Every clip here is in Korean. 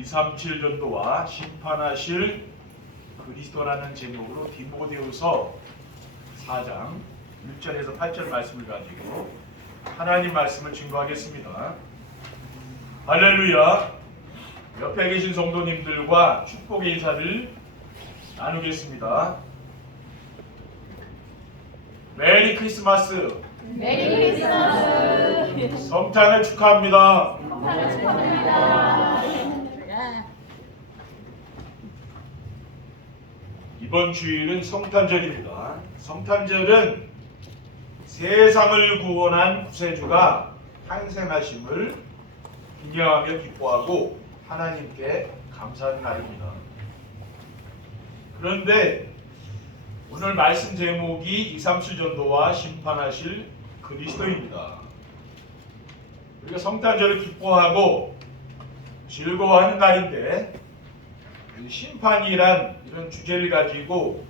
237 전도와 심판하실 그리스도라는 제목으로 디모데후서 4장 1절에서 8절 말씀을 가지고 하나님 말씀을 증거하겠습니다. 할렐루야. 옆에 계신 성도님들과 축복의 인사를 나누겠습니다. 메리 크리스마스. 메리 크리스마스. 성탄을 축하합니다. 성탄을 축하합니다. 이번 주일은 성탄절입니다. 성탄절은 세상을 구원한 구세주가 탄생하심을 기념하며 기뻐하고 하나님께 감사하는 날입니다. 그런데 오늘 말씀 제목이 237 전도와 심판하실 그리스도입니다. 우리가 성탄절을 기뻐하고 즐거워하는 날인데 심판이란 이런 주제를 가지고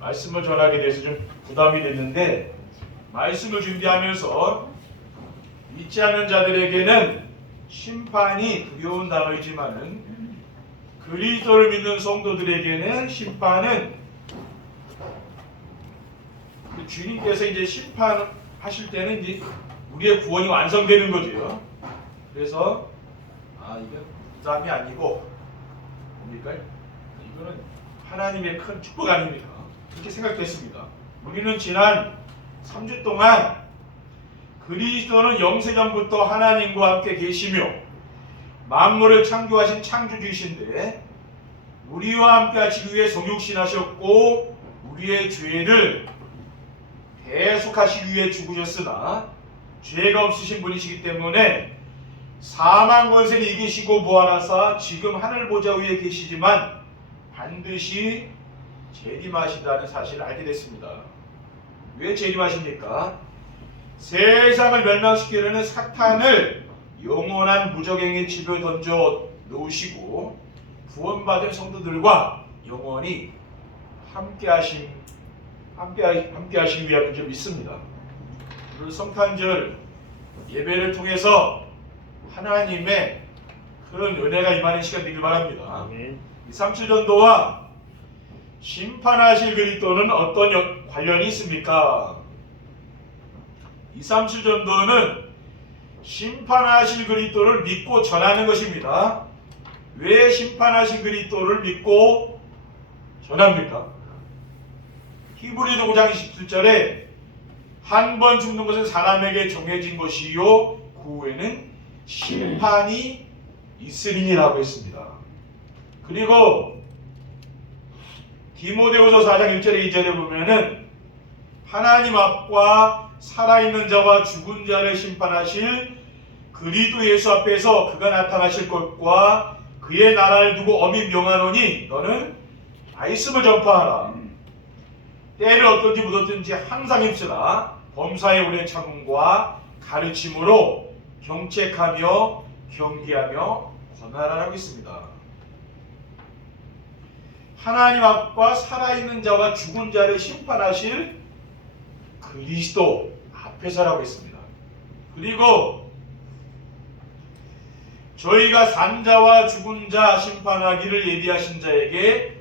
말씀을 전하게 돼서 좀 부담이 됐는데, 말씀을 준비하면서 믿지 않는 자들에게는 심판이 두려운 단어이지만은 그리스도를 믿는 성도들에게는 심판은 주님께서 이제 심판하실 때는 이제 우리의 구원이 완성되는 거죠. 그래서 이게 부담이 아니고 뭡니까? 이거는 하나님의 큰 축복 아닙니까? 그렇게 생각됐습니다. 우리는 지난 3주 동안 그리스도는 영세전부터 하나님과 함께 계시며 만물을 창조하신 창조주이신데 우리와 함께 하시기 위해 성육신하셨고 우리의 죄를 대속하시기 위해 죽으셨으나 죄가 없으신 분이시기 때문에 사망 권세를 이기시고 부활하사 지금 하늘 보좌 위에 계시지만 반드시 재림하신다는 사실을 알게 됐습니다. 왜 재림하십니까? 세상을 멸망시키려는 사탄을 영원한 무적행의 집에 던져 놓으시고 구원받은 성도들과 영원히 함께하시기 위함인 줄 믿습니다. 오늘 성탄절 예배를 통해서 하나님의 그런 은혜가 임하는 시간 되길 바랍니다. 237 전도와 심판하실 그리스도는 어떤 관련이 있습니까? 237 전도는 심판하실 그리스도를 믿고 전하는 것입니다. 왜 심판하실 그리스도를 믿고 전합니까? 히브리서 5장 27절에 한 번 죽는 것은 사람에게 정해진 것이요 그 후에는 심판이 있으리니라고 했습니다. 그리고 디모데후서 4장 1절에 2절에 보면은 하나님 앞과 살아있는 자와 죽은 자를 심판하실 그리스도 예수 앞에서 그가 나타나실 것과 그의 나라를 두고 엄히 명하노니 너는 말씀을 전파하라. 때를 어떤지 묻었든지 항상 힘쓰라. 범사의 오랜 참음과 가르침으로 경책하며 경계하며 권하라라고 있습니다. 하나님 앞과 살아있는 자와 죽은 자를 심판하실 그리스도 앞에서라고 했습니다. 그리고 저희가 산 자와 죽은 자 심판하기를 예비하신 자에게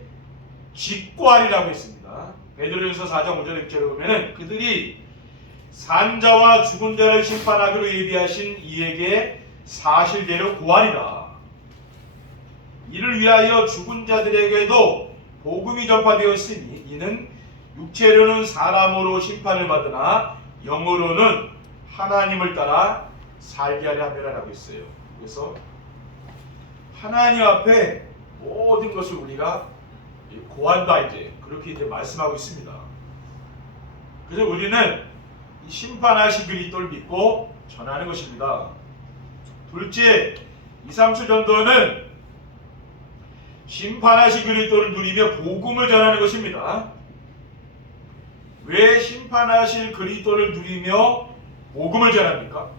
직고하리라고 했습니다. 베드로전서 4장 5절 6절에 보면은 그들이 산 자와 죽은 자를 심판하기로 예비하신 이에게 사실대로 고하리라. 이를 위하여 죽은 자들에게도 복음이 전파되었으니 이는 육체로는 사람으로 심판을 받으나 영으로는 하나님을 따라 살게 하려 함이라고 했어요. 그래서 하나님 앞에 모든 것을 우리가 고한다 그렇게 말씀하고 있습니다. 그래서 우리는 이 심판하신 그리스도를 믿고 전하는 것입니다. 둘째, 237 전도는 심판하신 그리스도를 누리며 복음을 전하는 것입니다. 왜 심판하실 그리스도를 누리며 복음을 전합니까?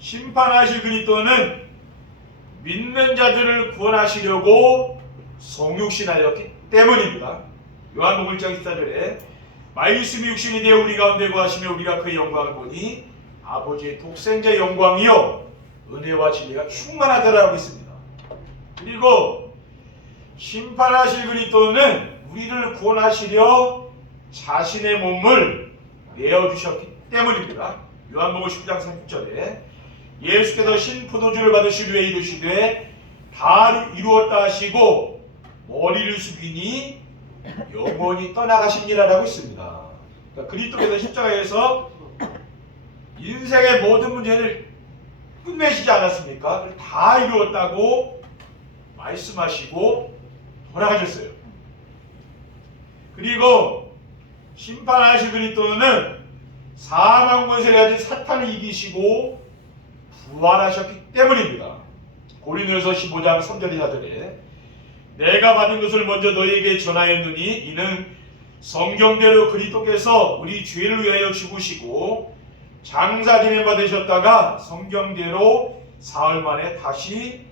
심판하실 그리스도는 믿는 자들을 구원하시려고 성육신하였기 때문입니다. 요한복음 1장 14절에 말씀이 육신이 되어 우리 가운데 거하시며 우리가 그의 영광을 보니 아버지의 독생자의 영광이요 은혜와 진리가 충만하더라고 있습니다. 그리고 심판하실 그리스도는 우리를 구원하시려 자신의 몸을 내어주셨기 때문입니다. 요한복음 10장 30절에 예수께서 신포도주를 받으실 후에 이르시되 다 이루었다 하시고 머리를 숙이니 영원히 떠나가시니라라고 있습니다. 그러니까 그리스도께서 십자가에서 인생의 모든 문제를 끝내시지 않았습니까? 다 이루었다고 말씀하시고 돌아가셨어요. 그리고 심판하실 그리스도는 사망 권세를 가진 사탄을 이기시고 부활하셨기 때문입니다. 고린도전서 15장 3절 4절에 내가 받은 것을 먼저 너희에게 전하였느니 이는 성경대로 그리스도께서 우리 죄를 위하여 죽으시고 장사 지내 받으셨다가 성경대로 사흘 만에 다시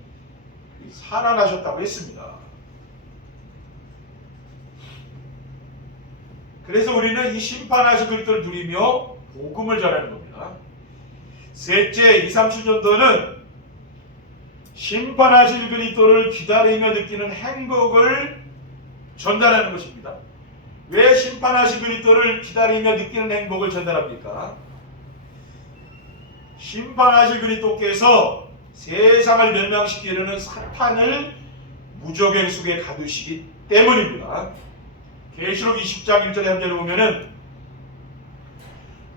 살아나셨다고 했습니다. 그래서 우리는 이 심판하신 그리스도를 누리며 복음을 전하는 겁니다. 셋째, 2, 3, 7전도는 심판하실 그리스도를 기다리며 느끼는 행복을 전달하는 것입니다. 왜 심판하실 그리스도를 기다리며 느끼는 행복을 전달합니까? 심판하실 그리스도께서 세상을 멸망시키려는 사탄을 무적행 속에 가두시기 때문입니다. 계시록 20장 1절에 한 절을 보면은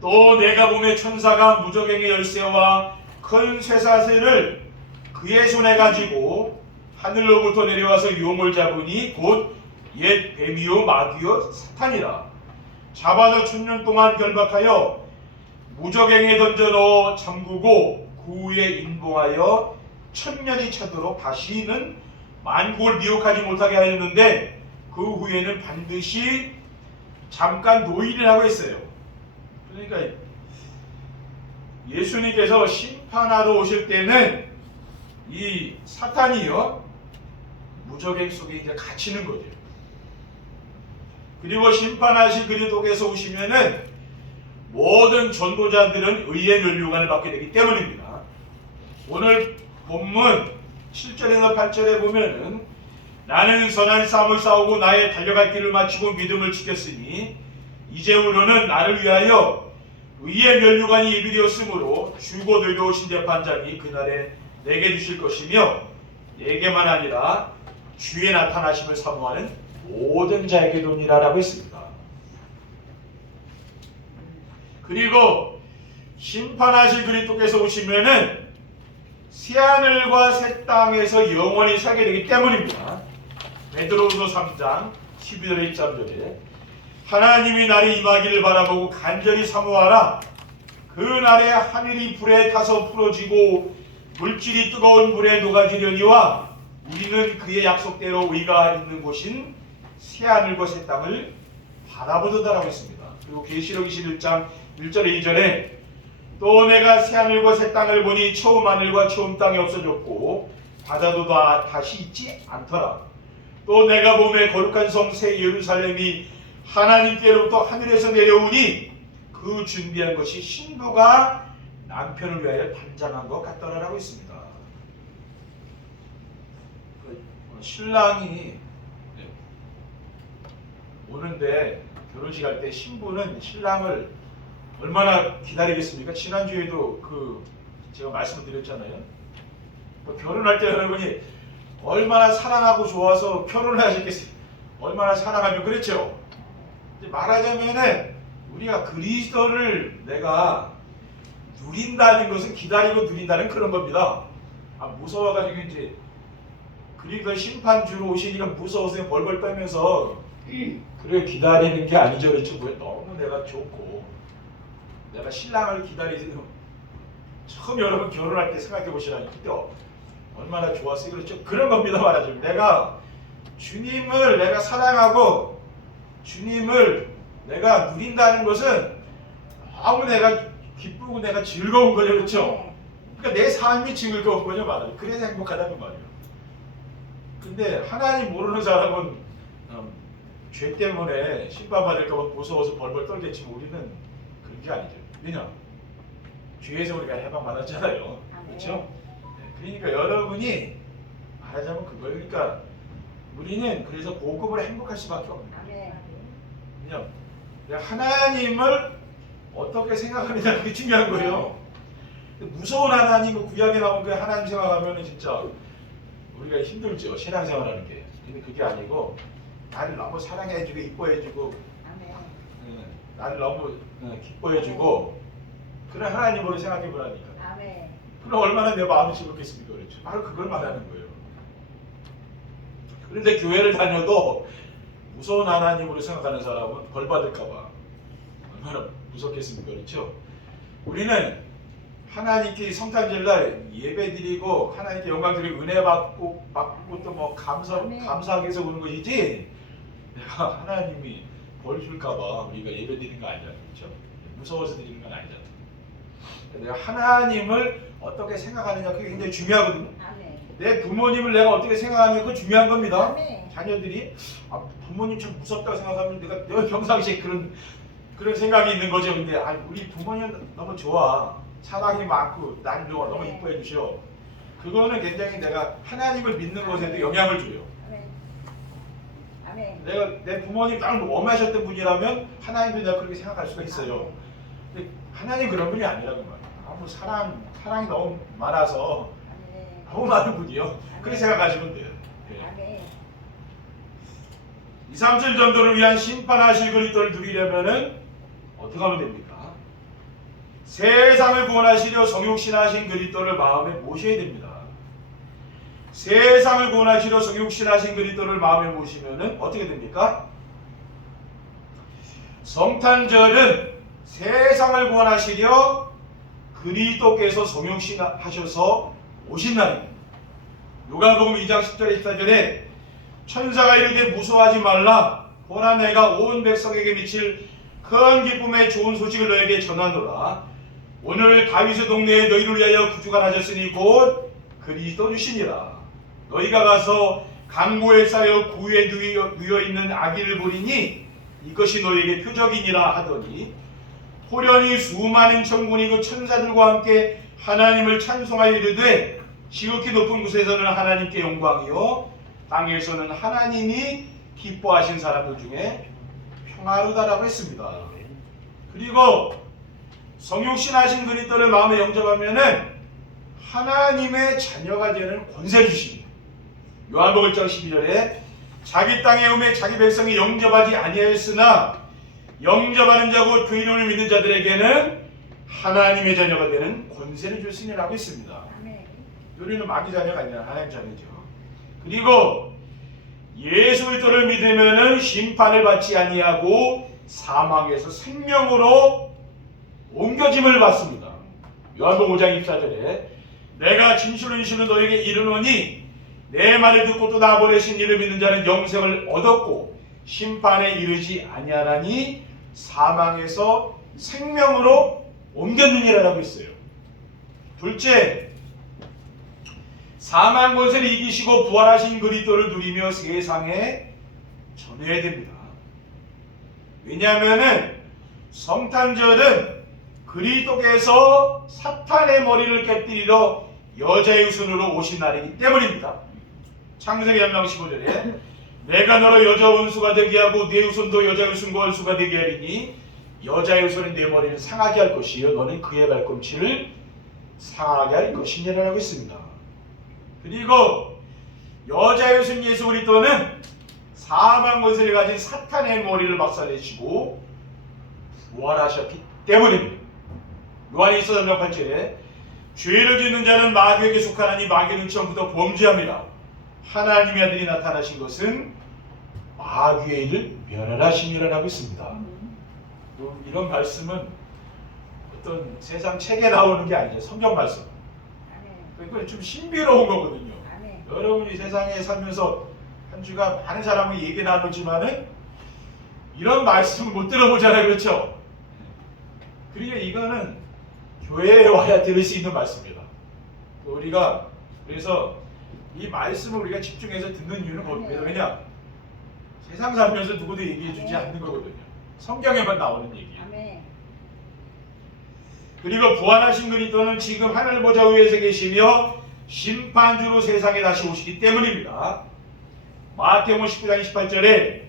또 내가 보매 천사가 무적행의 열쇠와 큰 쇠사슬을 그의 손에 가지고 하늘로부터 내려와서 용을 잡으니 곧 옛 뱀이요 마귀요 사탄이라. 잡아서 천년 동안 결박하여 무적행에 던져 넣어 잠그고 그 후에 인봉하여 천년이 차도록 다시는 만국을 미혹하지 못하게 하였는데 그 후에는 반드시 잠깐 노일이라고 했어요. 그러니까 예수님께서 심판하러 오실 때는 이 사탄이요 무적행 속에 이제 갇히는 거죠. 그리고 심판하실 그리스도께서 오시면은 모든 전도자들은 의의 면류관을 받게 되기 때문입니다. 오늘 본문 7절에서 8절에 보면은 나는 선한 싸움을 싸우고 나의 달려갈 길을 마치고 믿음을 지켰으니 이제후로는 나를 위하여 의의 면류관이 예비되었으므로 주고 내려오신 재판장이 그날에 내게 주실 것이며 내게만 아니라 주의 나타나심을 사모하는 모든 자에게 도니라라고 했습니다. 그리고 심판하실 그리스도께서 오시면은 새하늘과 새 땅에서 영원히 살게 되기 때문입니다. 베드로후서 3장 12절에 13절에 하나님이 날이 임하기를 바라보고 간절히 사모하라. 그 날에 하늘이 불에 타서 풀어지고 물질이 뜨거운 물에 녹아지려니와 우리는 그의 약속대로 의가 있는 곳인 새하늘과 새 땅을 바라보도다라고 했습니다. 그리고 계시록 21장 1절에 2절에 또 내가 새하늘과 새 땅을 보니 처음 하늘과 처음 땅이 없어졌고 바다도 다시 있지 않더라. 또 내가 보매 거룩한 성 새 예루살렘이 하나님께로부터 하늘에서 내려오니 그 준비한 것이 신부가 남편을 위하여 단장한 것 같더라라고 있습니다. 신랑이 오는데 결혼식 할 때 신부는 신랑을 얼마나 기다리겠습니까? 지난주에도 제가 말씀을 드렸잖아요. 결혼할 때 여러분이 얼마나 사랑하고 좋아서 결혼을 하셨겠어요? 얼마나 사랑하면 그렇죠? 말하자면은 우리가 그리스도를 내가 누린다는 것은 기다리고 누린다는 그런 겁니다. 무서워가지고 이제 그리고 심판주로 오시니까 무서워서 벌벌 떨면서 그래 기다리는 게 아니죠. 그렇죠? 너무 내가 좋고 내가 신랑을 기다리는 처음 여러분 결혼할 때 생각해 보시라니 그때 얼마나 좋았어요. 그렇죠? 그런 겁니다. 말하자면 내가 주님을 내가 사랑하고 주님을 내가 누린다는 것은 너무 내가 기쁘고 내가 즐거운 거죠. 그렇죠? 그러니까 내 삶이 즐거운 거죠. 말하자면 그래서 행복하다는 말이에요. 근데 하나님 모르는 사람은 죄 때문에 심판받을까 봐 무서워서 벌벌 떨겠지만 우리는 그런 게 아니죠. 왜냐? 죄에서 우리가 해방받았잖아요. 그렇죠? 그러니까 여러분이 말하자면 그거예요. 그러니까 우리는 그래서 복음을 행복할 수밖에 없는 거예요. 그냥 하나님을 어떻게 생각하느냐 그게 중요한 거예요. 무서운 하나님을 구약에 나온 그 하나님 생각하면 진짜 우리가 힘들죠. 신앙생활하는 게. 근데 그게 아니고 나를 너무 사랑해주고 이뻐해주고 나를 너무 기뻐해주고 그런 하나님으로 생각해보라니까. 그럼 얼마나 내 마음이 즐겁겠습니까? 그렇죠. 바로 그걸 말하는 거예요. 그런데 교회를 다녀도 무서운 하나님으로 생각하는 사람은 벌 받을까봐 얼마나 무섭겠습니까? 그렇죠? 우리는 하나님께 성탄절날 예배 드리고 하나님께 영광 드리고 은혜 받고 또 뭐 감사하기 위해서 오는 것이지 내가 하나님이 벌 줄까봐 우리가 예배 드리는 거 아니잖아요. 그렇죠? 무서워서 드리는 건 아니잖아요. 내가 하나님을 어떻게 생각하느냐 그게 굉장히 중요하거든요. 내 부모님을 내가 어떻게 생각하느냐 그거 중요한 겁니다. 자녀들이 부모님 참 무섭다고 생각하면 내가 평상시에 그런 생각이 있는 거죠. 근데 우리 부모님 너무 좋아. 사랑이 많고 나를 너무 이뻐해 주셔. 그거는 굉장히 내가 하나님을 믿는 것에도 영향을 줘요. 내가 내 부모님 너무 원하셨던 분이라면 하나님도 내가 그렇게 생각할 수가 있어요. 근데 하나님 그런 분이 아니라고 말이에요. 사랑이 너무 많아서 너무 많은 분이요. 그렇게 생각하시면 돼요. 2, 3절 정도를 위한 심판하실 그리스도를 누리려면은 어떻게 하면 됩니까? 세상을 구원하시려 성육신하신 그리스도를 마음에 모셔야 됩니다. 세상을 구원하시려 성육신하신 그리스도를 마음에 모시면은 어떻게 됩니까? 성탄절은 세상을 구원하시려 그리스도께서 성육신하셔서 오신 날입니다. 누가복음 2장 10절 14절에 천사가 이르되 무서워하지 말라 보라 내가 온 백성에게 미칠 큰 기쁨의 좋은 소식을 너에게 전하노라. 오늘 다윗의 동네에 너희를 위하여 구주가 나셨으니 곧 그리스도 주시니라. 너희가 가서 강고에 쌓여 구에 누워 있는 아기를 보리니 이것이 너희에게 표적이니라 하더니 호련히 수많은 천군이 그 천사들과 함께 하나님을 찬송하여 이르되 지극히 높은 곳에서는 하나님께 영광이요 땅에서는 하나님이 기뻐하신 사람들 중에 평화로다라고 했습니다. 그리고 성육신하신 그리스도를 마음에 영접하면은 하나님의 자녀가 되는 권세를 주십니다. 요한복음 1장 12절에 자기 땅에 오매 자기 백성이 영접하지 아니하였으나 영접하는 자고 그 이름을 믿는 자들에게는 하나님의 자녀가 되는 권세를 줬으니라고 했습니다. 우리는 마귀 자녀가 아니라 하나님 자녀죠. 그리고 예수 그리스도를 믿으면은 심판을 받지 아니하고 사망에서 생명으로 옮겨짐을 받습니다. 요한복음 5장 24절에 내가 진실로 너에게 이르노니 내 말을 듣고 또 나 보내신 이를 믿는 자는 영생을 얻었고 심판에 이르지 아니하나니 사망에서 생명으로 옮겼느니라라고 했어요. 둘째, 사망 권세를 이기시고 부활하신 그리스도를 누리며 세상에 전해야 됩니다. 왜냐하면은 성탄절은 그리스도께서 사탄의 머리를 깨뜨리러 여자의 손으로 오신 날이기 때문입니다. 창세기 1장 15절에 내가 너로 여자 원수가 되게 하고 네 후손도 여자의 손과 원수가 되게 하리니 여자의 손이 내 머리를 상하게 할 것이요 너는 그의 발꿈치를 상하게 할 것이니라고 했습니다. 그리고 여자의 손 예수 그리스도는 사망 권세를 가진 사탄의 머리를 박살내시고 부활하셨기 때문입니다. 요한일서 3장 8절에 죄를 짓는 자는 마귀에게 속하나니 마귀는 처음부터 범죄합니다. 하나님의 아들이 나타나신 것은 마귀의 일을 멸하심이라고 했습니다. 이런 말씀은 어떤 세상 책에 나오는 게 아니에요. 성경 말씀. 그러니까 좀 신비로운 거거든요. 여러분이 세상에 살면서 한 주간 많은 사람과 얘기 나누지만은 이런 말씀을 못 들어보잖아요. 그렇죠? 그러니까 이거는 교회에 와야 들을 수 있는 말씀입니다. 우리가 그래서 이 말씀을 우리가 집중해서 듣는 이유는 뭡니까? 왜냐? 세상 살면서 누구도 얘기해 주지 않는 거거든요. 성경에만 나오는 얘기예요. 그리고 부활하신 그리스도는 지금 하늘 보좌 위에서 계시며 심판주로 세상에 다시 오시기 때문입니다. 마태복음 19장 28절에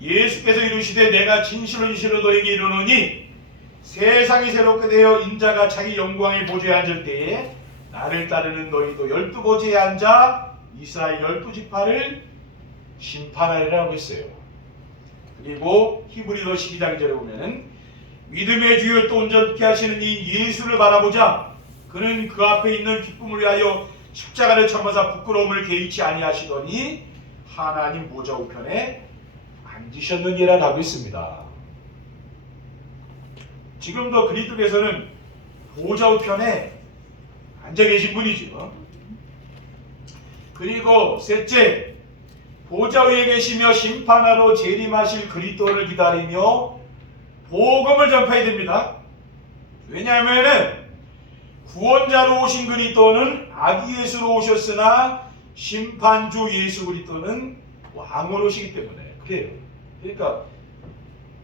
예수께서 이르시되 내가 진실로 진실로 너에게 이르노니 세상이 새롭게 되어 인자가 자기 영광의 보좌에 앉을 때에 나를 따르는 너희도 12보좌에 앉아 이스라엘 12지파를 심판하리라고 했어요. 그리고 히브리서 12장 1절에 보면은 믿음의 주를 또 온전케 하시는 이 예수를 바라보자. 그는 그 앞에 있는 기쁨을 위하여 십자가를 참아사 부끄러움을 개의치 아니하시더니 하나님 보좌 우편에 앉으셨느니라라고 했습니다. 지금도 그리스도께서는 보좌 우편에 앉아 계신 분이죠. 그리고 셋째, 보좌 위에 계시며 심판하러 재림하실 그리스도를 기다리며 복음을 전파해야 됩니다. 왜냐하면 구원자로 오신 그리스도는 아기 예수로 오셨으나 심판주 예수 그리스도는 왕으로 오시기 때문에 그래요. 그러니까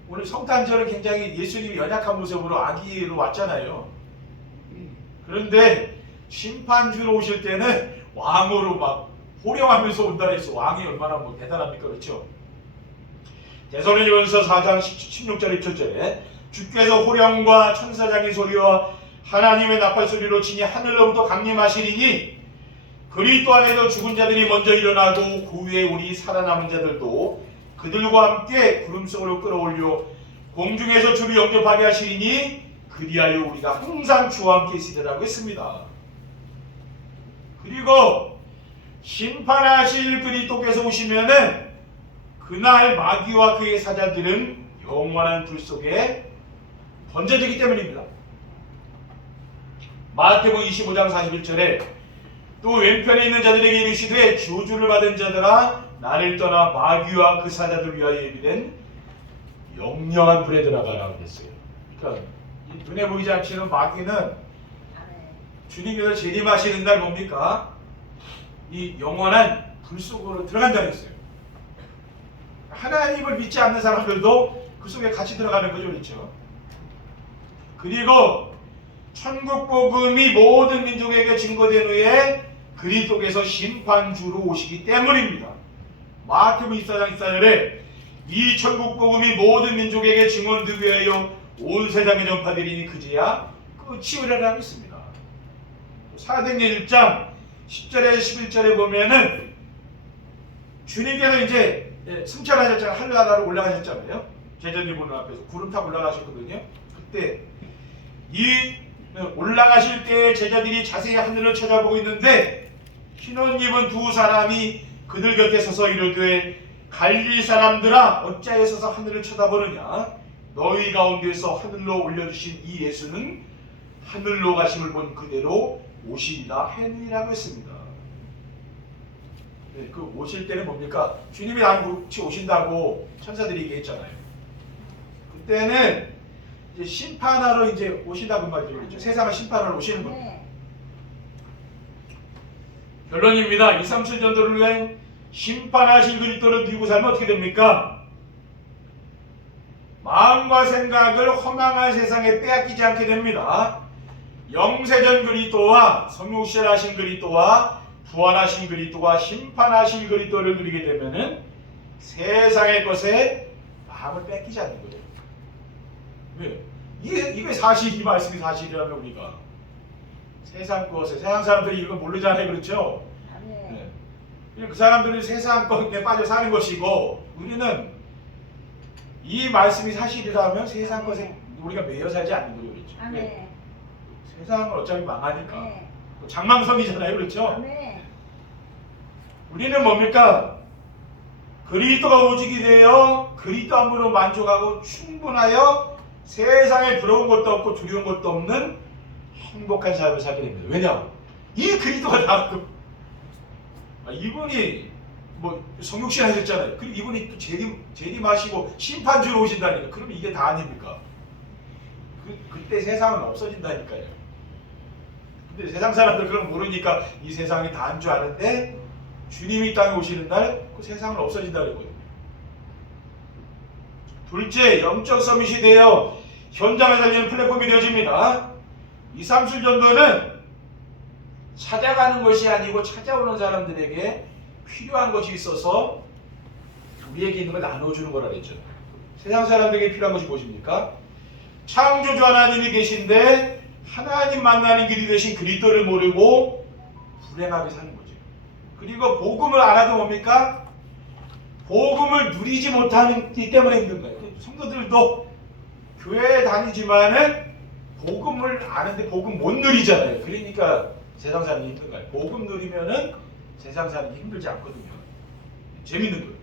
오늘 성탄절은 굉장히 예수님이 연약한 모습으로 아기로 왔잖아요. 그런데 심판주로 오실 때는 왕으로 막 호령하면서 온다 해서 왕이 얼마나 뭐 대단합니까? 그렇죠? 데살로니가전서 4장 16절 17절에 주께서 호령과 천사장의 소리와 하나님의 나팔 소리로 친히 하늘로부터 강림하시리니 그리스도 안에서 죽은 자들이 먼저 일어나고 그 후에 우리 살아남은 자들도 그들과 함께 구름 속으로 끌어올려 공중에서 주를 영접하게 하시리니 그리하여 우리가 항상 주와 함께 있으리라고 했습니다. 그리고 심판하실 그리스도께서 오시면은 그날 마귀와 그의 사자들은 영원한 불 속에 던져지기 때문입니다. 마태복음 25장 41절에 또 왼편에 있는 자들에게 이르시되 저주를 받은 자들아 나를 떠나 마귀와 그 사자들 위하여 예비된 영영한 불에 들어가라고 했어요. 그러니까 눈에 보이지 않지는 마귀는 주님께서 재림하시는 날 뭡니까? 이 영원한 불 속으로 들어간다고 했어요. 하나님을 믿지 않는 사람들도 그 속에 같이 들어가는 거죠. 그렇죠? 그리고 천국 복음이 모든 민족에게 증거된 후에 그리스도께서 심판주로 오시기 때문입니다. 마태복음 24장 24절에 이 천국 복음이 모든 민족에게 증언되게 하여 온 세상에 전파되리니 그제야 끝이 오리라고 했습니다. 사도행전 1장 10절에 11절에 보면은 주님께서 이제 승천하셨잖아요. 하늘나라로 올라가셨잖아요. 제자들 보는 앞에서 구름 타고 올라가셨거든요. 그때 이 올라가실 때 제자들이 자세히 하늘을 쳐다보고 있는데 흰옷 입은 두 사람이 그들 곁에 서서 이르되 갈릴리 사람들아 어찌하여 서서 하늘을 쳐다보느냐 너희 가운데서 하늘로 올려주신 이 예수는 하늘로 가심을 본 그대로 오시리라 했느니라고 했습니다. 네, 그 오실 때는 뭡니까? 주님이 나랑 같이 오신다고 천사들이 얘기했잖아요. 그때는 이제 심판하러 이제 오신다고 말이죠. 그렇죠? 세상을 심판하러 오시는 겁니다. 결론입니다. 2, 3, 7전도를 위해 심판하신 그리스도를 누리고 살면 어떻게 됩니까? 마음과 생각을 허망한 세상에 빼앗기지 않게 됩니다. 영세전 그리스도와 성육신하신 그리스도와 부활하신 그리스도와 심판하신 그리스도를 누리게 되면은 세상의 것에 마음을 뺏기지 않는 거예요. 왜? 이게 사실, 이 말씀이 사실이라면 우리가 세상 것에 세상 사람들이 이거 모르잖아요. 그렇죠? 네. 그 사람들은 세상 것에 빠져 사는 것이고 우리는 이 말씀이 사실이라면 세상 것에 우리가 매여 살지 않는 거죠. 그렇죠? 네. 세상은 어차피 망하니까. 장망성이잖아요. 그렇죠? 우리는 뭡니까? 그리스도가 오직이 되어 그리스도 함으로 만족하고 충분하여 세상에 부러운 것도 없고 두려운 것도 없는 행복한 삶을 살게 됩니다. 왜냐? 이 그리스도가 다 이분이 뭐 성육신 하셨잖아요. 그리고 이분이 또 재림하시고 심판주로 오신다니까. 그러면 이게 다 아닙니까? 그때 세상은 없어진다니까요. 근데 세상 사람들 그런 모르니까 이 세상이 다인 줄 아는데 주님이 이 땅에 오시는 날 그 세상은 없어진다는 거예요. 둘째, 영적 서밋이 되어 현장을 살리는 플랫폼이 되어집니다. 2, 3, 7전도는 찾아가는 것이 아니고 찾아오는 사람들에게 필요한 것이 있어서 우리에게 있는 걸 나눠주는 거라 그랬죠. 세상 사람들에게 필요한 것이 무엇입니까? 창조주 하나님이 계신데 하나님 만나는 길이 되신 그리스도를 모르고 불행하게 사는 거죠. 그리고 복음을 알아도 뭡니까? 복음을 누리지 못하기 때문에 힘든 거예요. 성도들도 교회에 다니지만은 복음을 아는데 복음 못 누리잖아요. 그러니까 세상 사람이 힘든 거예요. 복음 누리면은 세상 사람이 힘들지 않거든요. 재밌는 거예요.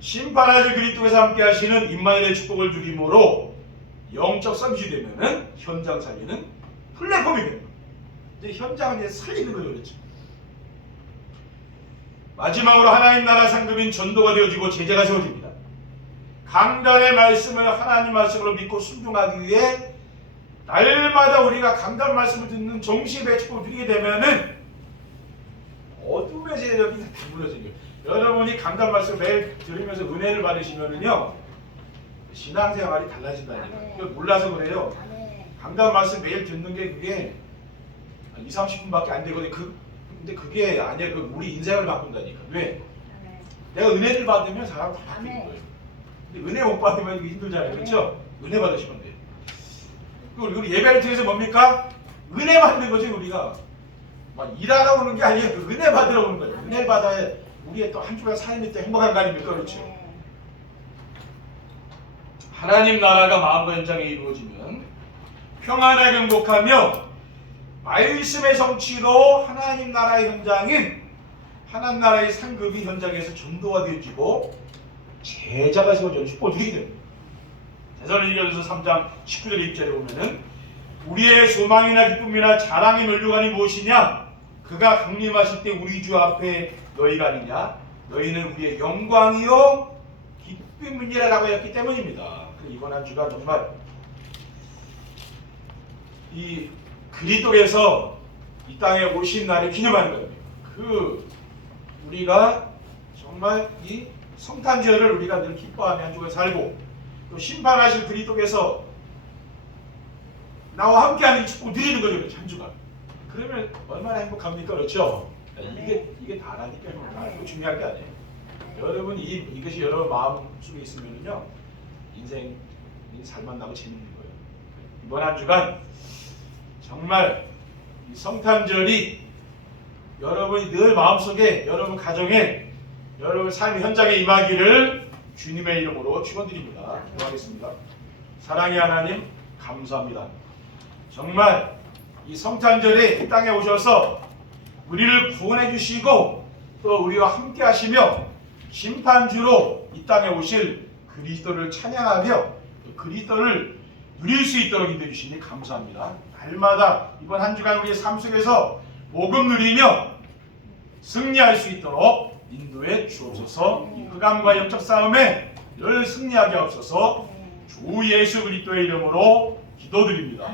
심판하실 그리스도께서 함께 하시는 임마누엘의 축복을 누림으로 영적 썸이 되면은 현장 살리는 플랫폼이 되는 거예요. 이제 현장을 이제 살리는 거죠, 그렇죠. 마지막으로 하나님 나라 상급인 전도가 되어지고 제자가 세워집니다. 강단의 말씀을 하나님 말씀으로 믿고 순종하기 위해 날마다 우리가 강단 말씀을 듣는 정신의 축복을 누리게 되면은 어둠의 세력이 다 무너져요. 여러분이 강단 말씀 매일 들으면서 은혜를 받으시면은요 신앙생활이 달라진다니까요. 그걸 몰라서 그래요. 강단 말씀 매일 듣는 게 그게 2, 30분밖에 안 되거든요. 근데 그게 아니야. 우리 인생을 바꾼다니까. 왜? 내가 은혜를 받으면 사람 다 바뀌는 거예요. 근데 은혜 못 받으면 이게 힘들잖아요. 그렇죠? 은혜 받으시면 돼요. 그리고 우리 예배를 통해서 뭡니까? 은혜 받는 거죠. 우리가 막 일하러 오는 게 아니에요. 은혜 받으러 오는 거예요. 은혜 받아야 우리의 또 한 주간 삶이 또 행복한 거 아닙니까? 그렇죠? 하나님 나라가 마음과 현장에 이루어지면 평안하게 행복하며 말씀의 성취로 하나님 나라의 현장인 하나님 나라의 상급이 현장에서 전도가 되어지고 제자가 세워지는 축복을 누리게 됩니다. 데살로니가전서 3장 19절 20절에 보면은 우리의 소망이나 기쁨이나 자랑의 면류관이 무엇이냐? 그가 강림하실 때 우리 주 앞에 너희가 아니냐? 너희는 우리의 영광이요 기쁨이니라라고 했기 때문입니다. 이번 한 주간 정말 이 그리스도께서 이 땅에 오신 날을 기념하는 거예요. 우리가 정말 이 성탄절을 우리가 늘 기뻐하며 한 주간 살고 또 심판하실 그리스도께서 나와 함께하는 이 축복을 누리는 거죠. 한 주간. 그러면 얼마나 행복합니까? 그렇죠? 이게 다라니까요. 또 중요한 게 아니에요. 여러분 이것이 여러분 마음 속에 있으면요 인생 잘 만나고 재밌는 거예요. 이번 한 주간 정말 이 성탄절이 여러분이 늘 마음속에 여러분 가정에 여러분 삶의 현장에 임하기를 주님의 이름으로 축원드립니다. 기도하겠습니다. 사랑의 하나님 감사합니다. 정말 이 성탄절에 이 땅에 오셔서 우리를 구원해 주시고 또 우리와 함께 하시며 심판주로 이 땅에 오실 그리스도를 찬양하며 그리스도를 누릴 수 있도록 인도해 주시니 감사합니다. 날마다 이번 한 주간 우리의 삶 속에서 복음 누리며 승리할 수 있도록 인도해 주옵소서. 이 흑암과 영적 싸움에 늘 승리하게 하옵소서. 주 예수 그리스도의 이름으로 기도드립니다.